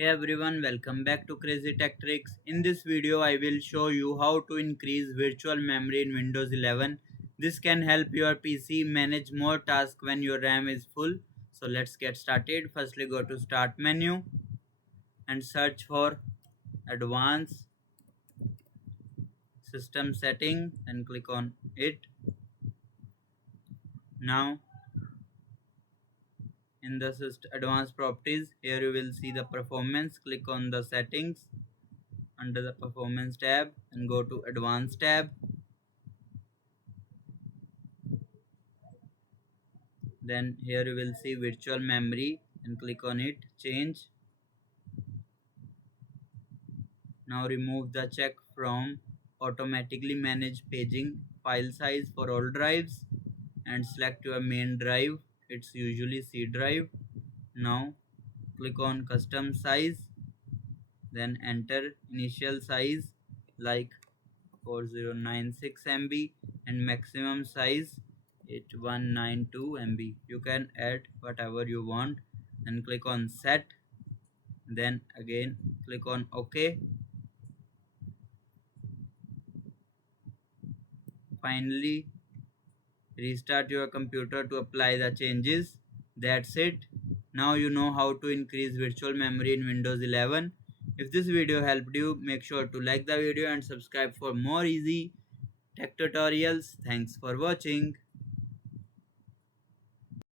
Hey everyone, welcome back to Crazy Tech Tricks. In this video, I will show you how to increase virtual memory in Windows 11. This can help your PC manage more tasks when your RAM is full. So let's get started. Firstly, go to Start menu and search for Advanced System Setting and click on it. Now, in the Advanced Properties, here you will see the performance. Click on the Settings under the Performance tab and go to Advanced tab. Then here you will see virtual memory and click on it, change. Now remove the check from automatically manage paging file size for all drives and select your main drive. It's usually C drive. Now click on custom size, then enter initial size like 4096 MB and maximum size 8192 MB. You can add whatever you want and click on set, then again click on OK. Finally, restart your computer to apply the changes. That's it. Now you know how to increase virtual memory in Windows 11. If this video helped you, make sure to like the video and subscribe for more easy tech tutorials. Thanks for watching.